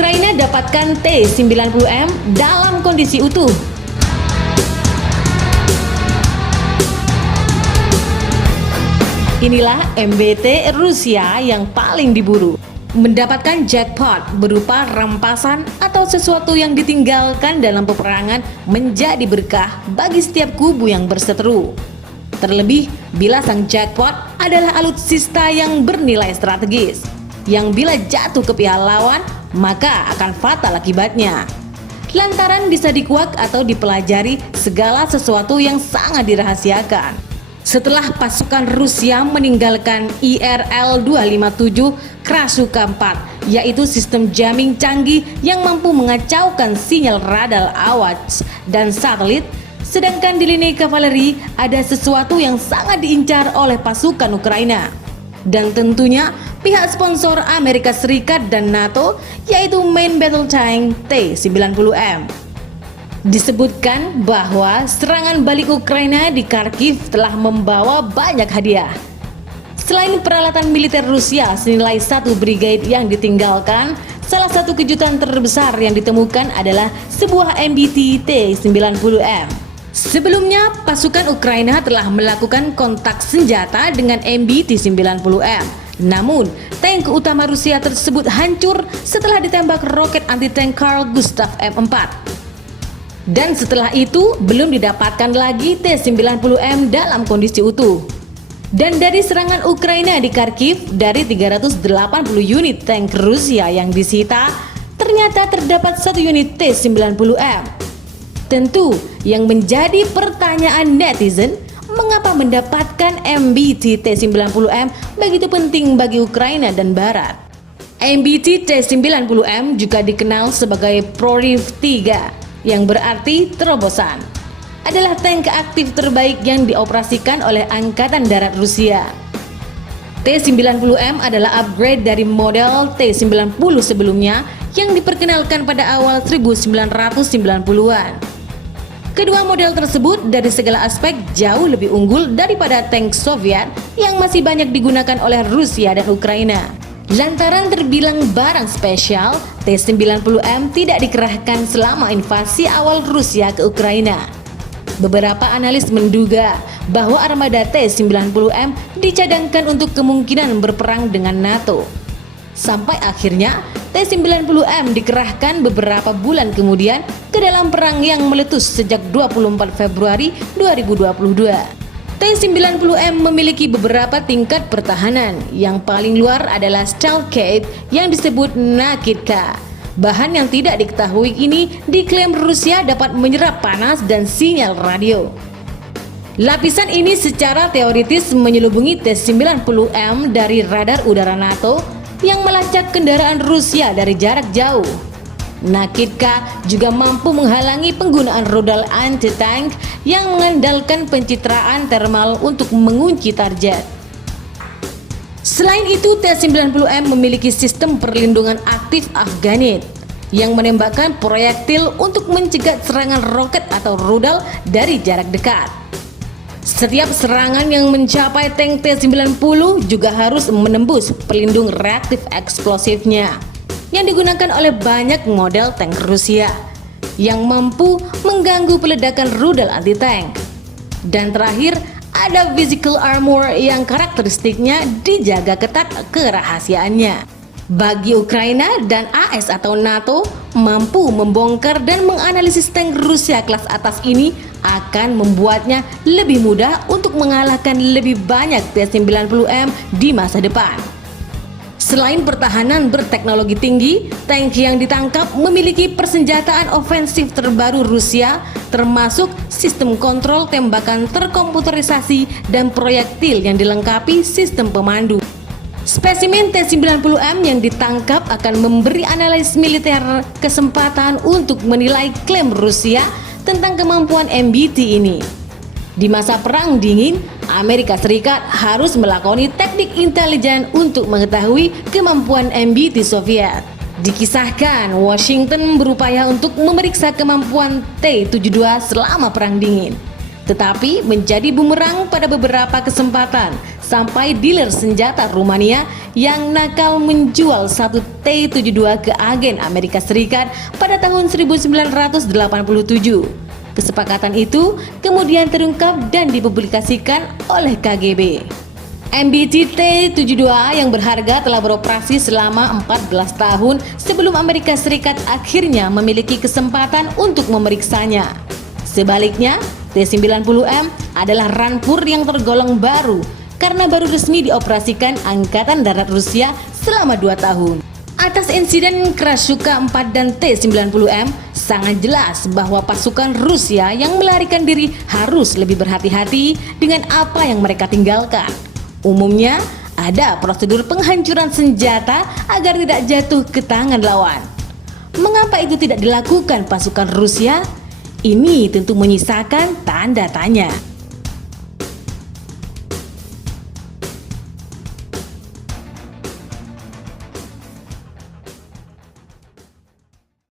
Ukraina dapatkan T-90M dalam kondisi utuh. Inilah MBT Rusia yang paling diburu. Mendapatkan jackpot berupa rampasan atau sesuatu yang ditinggalkan dalam peperangan menjadi berkah bagi setiap kubu yang berseteru. Terlebih bila sang jackpot adalah alutsista yang bernilai strategis, yang bila jatuh ke pihak lawan maka akan fatal akibatnya. Lantaran bisa dikuak atau dipelajari segala sesuatu yang sangat dirahasiakan. Setelah pasukan Rusia meninggalkan IRL-257 Krasuka 4, yaitu sistem jamming canggih yang mampu mengacaukan sinyal radar AWACS dan satelit, sedangkan di lini kavaleri ada sesuatu yang sangat diincar oleh pasukan Ukraina. Dan tentunya pihak sponsor Amerika Serikat dan NATO, yaitu Main Battle Tank T-90M. Disebutkan bahwa serangan balik Ukraina di Kharkiv telah membawa banyak hadiah. Selain peralatan militer Rusia senilai 1 brigade yang ditinggalkan, salah satu kejutan terbesar yang ditemukan adalah sebuah MBT T-90M. Sebelumnya, pasukan Ukraina telah melakukan kontak senjata dengan MBT 90M. Namun, tank utama Rusia tersebut hancur setelah ditembak roket anti-tank Carl Gustav M4. Dan setelah itu belum didapatkan lagi T-90M dalam kondisi utuh. Dan dari serangan Ukraina di Kharkiv, dari 380 unit tank Rusia yang disita, ternyata terdapat 1 unit T-90M. Tentu yang menjadi pertanyaan netizen, mengapa mendapatkan MBT T-90M begitu penting bagi Ukraina dan Barat? MBT T-90M juga dikenal sebagai Proryev 3, yang berarti terobosan, adalah tank aktif terbaik yang dioperasikan oleh Angkatan Darat Rusia. T-90M adalah upgrade dari model T-90 sebelumnya yang diperkenalkan pada awal 1990-an. Kedua model tersebut dari segala aspek jauh lebih unggul daripada tank Soviet yang masih banyak digunakan oleh Rusia dan Ukraina. Lantaran terbilang barang spesial, T-90M tidak dikerahkan selama invasi awal Rusia ke Ukraina. Beberapa analis menduga bahwa armada T-90M dicadangkan untuk kemungkinan berperang dengan NATO. Sampai akhirnya T-90M dikerahkan beberapa bulan kemudian ke dalam perang yang meletus sejak 24 Februari 2022. T-90M memiliki beberapa tingkat pertahanan. Yang paling luar adalah stealth cape yang disebut Nakitka. Bahan yang tidak diketahui ini diklaim Rusia dapat menyerap panas dan sinyal radio. Lapisan ini secara teoritis menyelubungi T-90M dari radar udara NATO yang melacak kendaraan Rusia dari jarak jauh. Nakitka juga mampu menghalangi penggunaan rudal anti-tank yang mengandalkan pencitraan thermal untuk mengunci target. Selain itu, T-90M memiliki sistem perlindungan aktif Afganit yang menembakkan proyektil untuk mencegah serangan roket atau rudal dari jarak dekat. Setiap serangan yang mencapai tank T-90 juga harus menembus pelindung reaktif eksplosifnya yang digunakan oleh banyak model tank Rusia yang mampu mengganggu peledakan rudal anti-tank. Dan terakhir, ada physical armor yang karakteristiknya dijaga ketat kerahasiaannya. Bagi Ukraina dan AS atau NATO, mampu membongkar dan menganalisis tank Rusia kelas atas ini akan membuatnya lebih mudah untuk mengalahkan lebih banyak T-90M di masa depan. Selain pertahanan berteknologi tinggi, tank yang ditangkap memiliki persenjataan ofensif terbaru Rusia, termasuk sistem kontrol tembakan terkomputerisasi dan proyektil yang dilengkapi sistem pemandu. Spesimen T-90M yang ditangkap akan memberi analis militer kesempatan untuk menilai klaim Rusia tentang kemampuan MBT ini. Di masa Perang Dingin, Amerika Serikat harus melakoni teknik intelijen untuk mengetahui kemampuan MBT Soviet. Dikisahkan Washington berupaya untuk memeriksa kemampuan T-72 selama Perang Dingin. tetapi menjadi bumerang pada beberapa kesempatan sampai dealer senjata Rumania yang nakal menjual satu T-72 ke agen Amerika Serikat pada tahun 1987. Kesepakatan itu kemudian terungkap dan dipublikasikan oleh KGB. MBT T-72 yang berharga telah beroperasi selama 14 tahun sebelum Amerika Serikat akhirnya memiliki kesempatan untuk memeriksanya. Sebaliknya, T-90M adalah rampur yang tergolong baru karena baru resmi dioperasikan Angkatan Darat Rusia selama 2 tahun. Atas insiden Krasukha 4 dan T-90M, sangat jelas bahwa pasukan Rusia yang melarikan diri harus lebih berhati-hati dengan apa yang mereka tinggalkan. Umumnya, ada prosedur penghancuran senjata agar tidak jatuh ke tangan lawan. Mengapa itu tidak dilakukan pasukan Rusia? Ini tentu menyisakan tanda tanya.